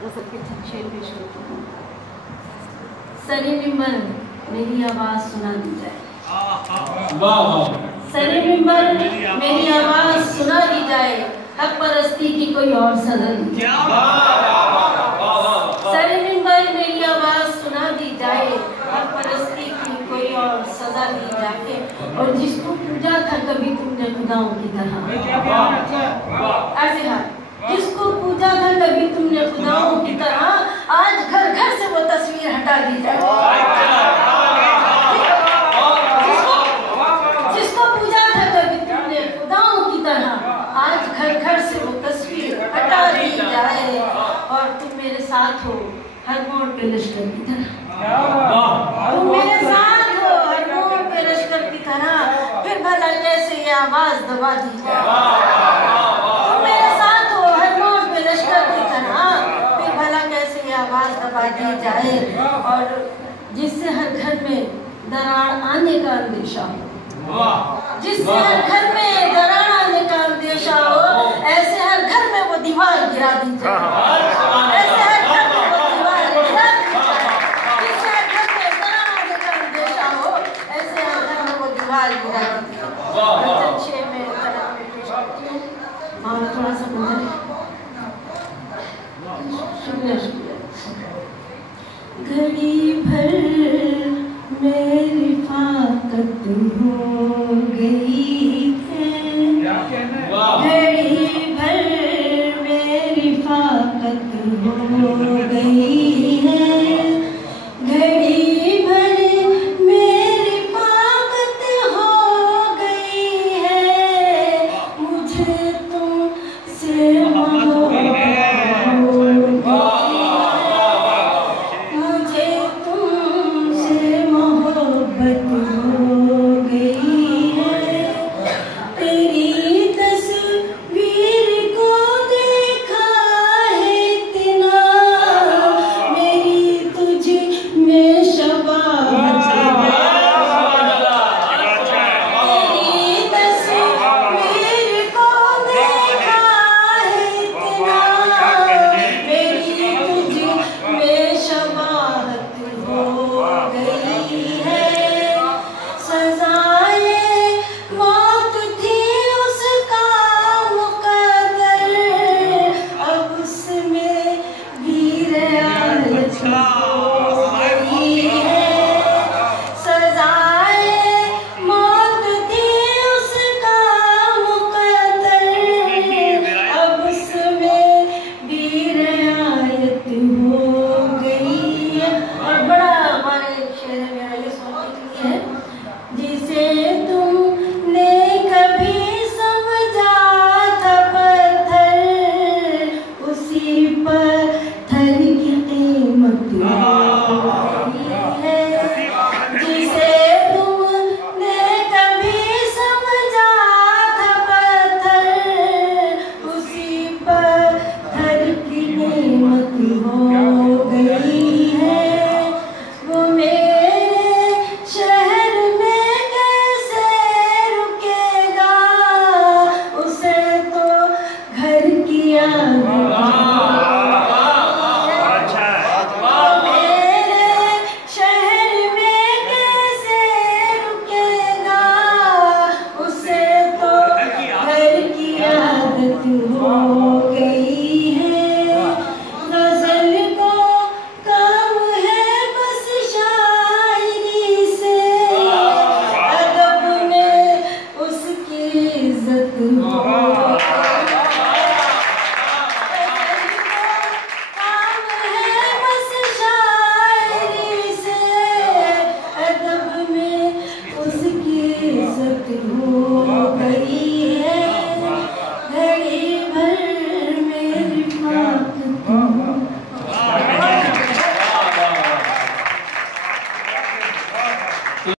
वो सबके शेर पेश करती हूँ। सरे मिंबर मेरी आवाज़ सुना दी जाए, सरे मिंबर मेरी आवाज़ सुना दी जाए, हक परस्ती की कोई और सजा दी जाए। सरे मिंबर मेरी आवाज़ सुना दी जाए, हक परस्ती की कोई और सजा दी जाए। और जिसको पूजा था कभी तुमने खुदाओं की तरह, ऐसे है, जिसको पूजा था कभी तुमने खुदाओं की तरह, आज घर घर से वो तस्वीर हटा दी जाए। जिसको पूजा था कभी तुमने खुदाओं की तरह, आज घर घर से वो तस्वीर हटा दी जाए। और तुम मेरे साथ हो हर मोड़ पे लश्कर की तरह, तुम मेरे साथ हो हर मोड़ पे लश्कर की तरह, फिर भला कैसे ये आवाज दबा दी जाए। तुम मेरे साथ हो हर मोड़ पे लश्कर की तरह, फिर भला कैसे ये आवाज दबा दी जाए। और जिससे हर घर में दरार आने का अंदेशा हो, जिससे हर घर में दरार आने का अंदेशा हो, ऐसे हर घर में वो दीवार गिरा दी जाए। ऐसे हर घर में वो दीवार गिरा दी जाए, जिससे हर घर में दरार आने का अंदेशा हो, ऐसे हर घर में वो दीवार गिरा दी जाए। अच्छे में तरह में पेश करती हूँ, और थोड़ा सा गुजरे। शुक्रिया शुक्रिया। घड़ी भर मेरी फाकत हो गई है, घड़ी भर मेरी फाकत हो